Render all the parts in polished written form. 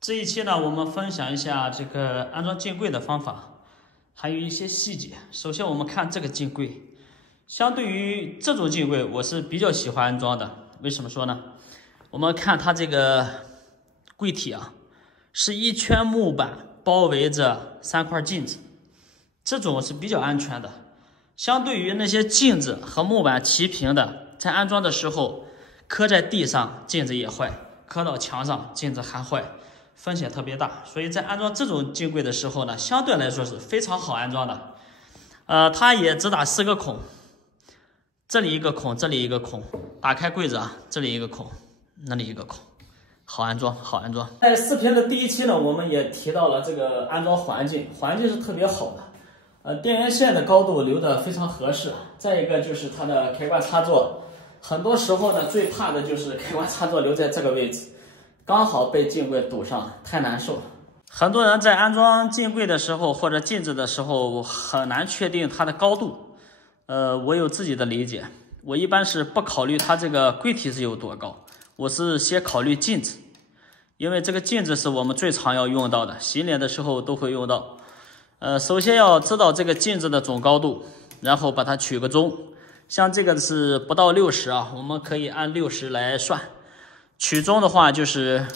这一期呢，我们分享一下这个安装镜柜的方法，还有一些细节。首先，我们看这个镜柜，相对于这种镜柜，我是比较喜欢安装的。为什么说呢？我们看它这个柜体啊，是一圈木板包围着3块镜子，这种是比较安全的。相对于那些镜子和木板齐平的，在安装的时候磕在地上，镜子也坏；磕到墙上，镜子还坏。风险特别大，所以在安装这种镜柜的时候呢，相对来说是非常好安装的。它也只打4个孔，这里一个孔，这里一个孔。打开柜子啊，这里一个孔，那里一个孔，好安装，好安装。在视频的第一期呢，我们也提到了这个安装环境是特别好的。电源线的高度留得非常合适。再一个就是它的开关插座，很多时候呢，最怕的就是开关插座留在这个位置。刚好被镜柜堵上，太难受了。很多人在安装镜柜的时候或者镜子的时候，很难确定它的高度。我有自己的理解，我一般是不考虑它这个柜体是有多高，我是先考虑镜子，因为这个镜子是我们最常要用到的，洗脸的时候都会用到。首先要知道这个镜子的总高度，然后把它取个中。像这个是不到60啊，我们可以按60来算。取中的话就是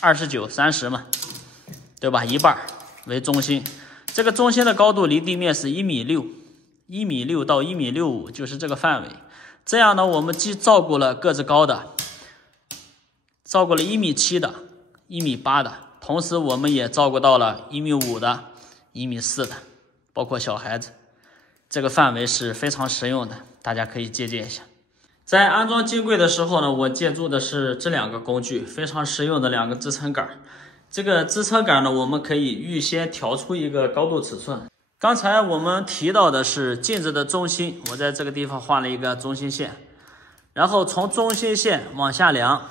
29、30嘛，对吧？一半为中心，这个中心的高度离地面是1.6米到1.65米，就是这个范围。这样呢，我们既照顾了个子高的，照顾了1.7米的、1.8米的，同时我们也照顾到了1.5米的、1.4米的，包括小孩子。这个范围是非常实用的，大家可以借鉴一下。在安装镜柜的时候呢，我借助的是这2个工具，非常实用的2个支撑杆。这个支撑杆呢，我们可以预先调出一个高度尺寸。刚才我们提到的是镜子的中心，我在这个地方画了一个中心线，然后从中心线往下量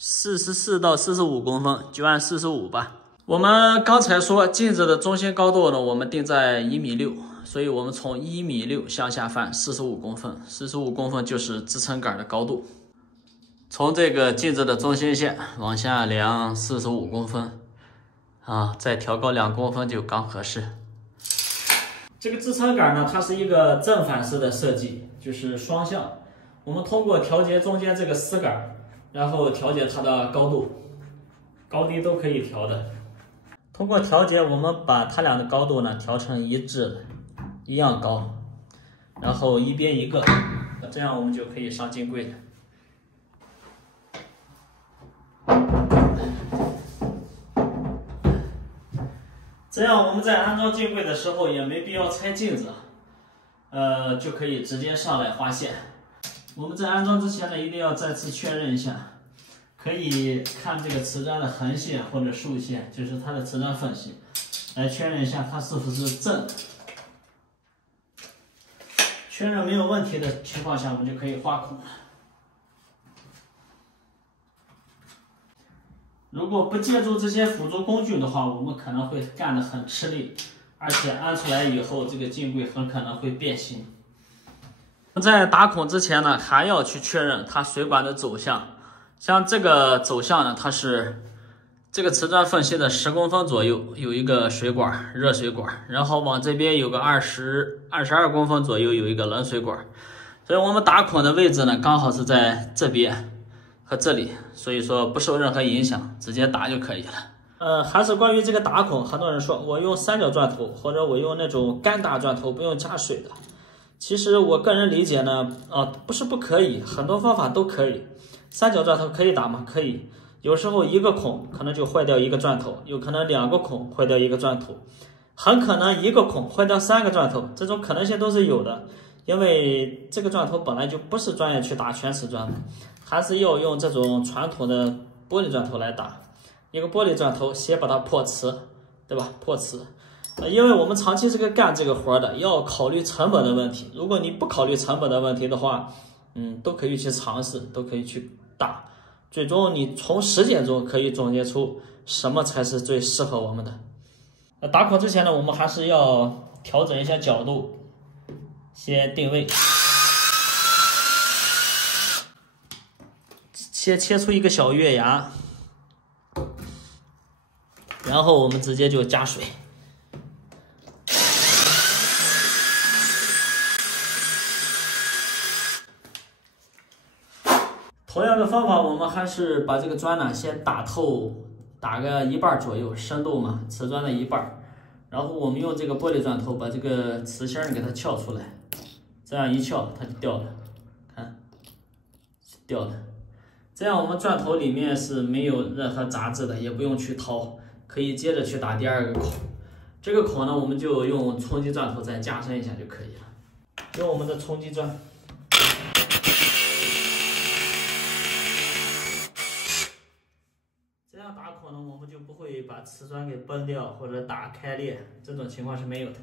44到45公分，就按45吧。我们刚才说镜子的中心高度呢，我们定在1.6米，所以我们从1.6米向下翻45公分，45公分就是支撑杆的高度。从这个镜子的中心线往下量45公分啊，再调高2公分就刚合适。这个支撑杆呢，它是一个正反式的设计，就是双向。我们通过调节中间这个丝杆，然后调节它的高度，高低都可以调的。通过调节，我们把它俩的高度呢调成一致的，一样高，然后一边一个，这样我们就可以上镜柜了。这样我们在安装镜柜的时候也没必要拆镜子，就可以直接上来画线。我们在安装之前呢，一定要再次确认一下。可以看这个瓷砖的横线或者竖线，就是它的瓷砖缝隙，来确认一下它是不是正。确认没有问题的情况下，我们就可以画孔了。如果不借助这些辅助工具的话，我们可能会干得很吃力，而且安出来以后，这个镜柜很可能会变形。在打孔之前呢，还要去确认它水管的走向。像这个走向呢，它是这个瓷砖缝隙的10公分左右有一个水管，热水管，然后往这边有个22公分左右有一个冷水管，所以我们打孔的位置呢，刚好是在这边和这里，所以说不受任何影响，直接打就可以了。还是关于这个打孔，很多人说我用3角钻头，或者我用那种干打钻头，不用加水的。其实我个人理解呢，不是不可以，很多方法都可以。3角钻头可以打吗？可以。有时候一个孔可能就坏掉一个钻头，有可能2个孔坏掉一个钻头，很可能一个孔坏掉3个钻头，这种可能性都是有的。因为这个钻头本来就不是专业去打全瓷砖的，还是要用这种传统的玻璃钻头来打。一个玻璃钻头先把它破瓷，对吧？破瓷。因为我们长期干这个活的，要考虑成本的问题。如果你不考虑成本的问题的话，都可以去尝试，都可以去打，最终你从实践中可以总结出什么才是最适合我们的。打孔之前呢，我们还是要调整一下角度，先定位，先切出一个小月牙，然后我们直接就加水。同样的方法，我们还是把这个砖呢先打透，打个一半左右，深度嘛，瓷砖的一半。然后我们用这个玻璃砖头把这个瓷芯给它撬出来，这样一撬它就掉了，看，掉了。这样我们砖头里面是没有任何杂质的，也不用去掏，可以接着去打第二个孔。这个孔呢，我们就用冲击钻头再加深一下就可以了。用我们的冲击钻。这样打孔呢，我们就不会把瓷砖给崩掉或者打开裂，这种情况是没有的。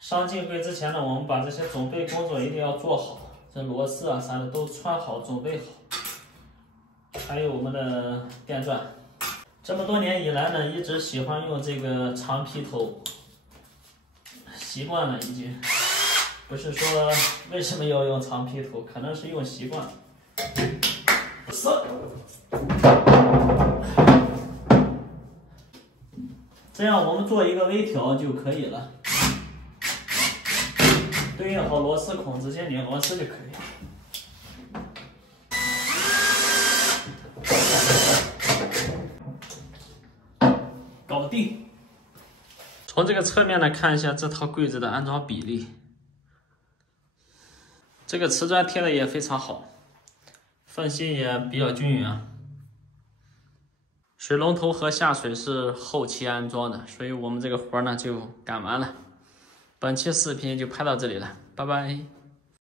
上镜柜之前呢，我们把这些准备工作一定要做好，这螺丝啊啥的都穿好准备好，还有我们的电钻。这么多年以来呢，一直喜欢用这个长劈头，习惯了已经。不是说为什么要用长劈头，可能是用习惯了。这样我们做一个微调就可以了。对应好螺丝孔，直接拧螺丝就可以了。搞定。从这个侧面来看一下这套柜子的安装比例。这个瓷砖贴的也非常好，缝隙也比较均匀啊。水龙头和下水是后期安装的，所以我们这个活呢就干完了。本期视频就拍到这里了，拜拜。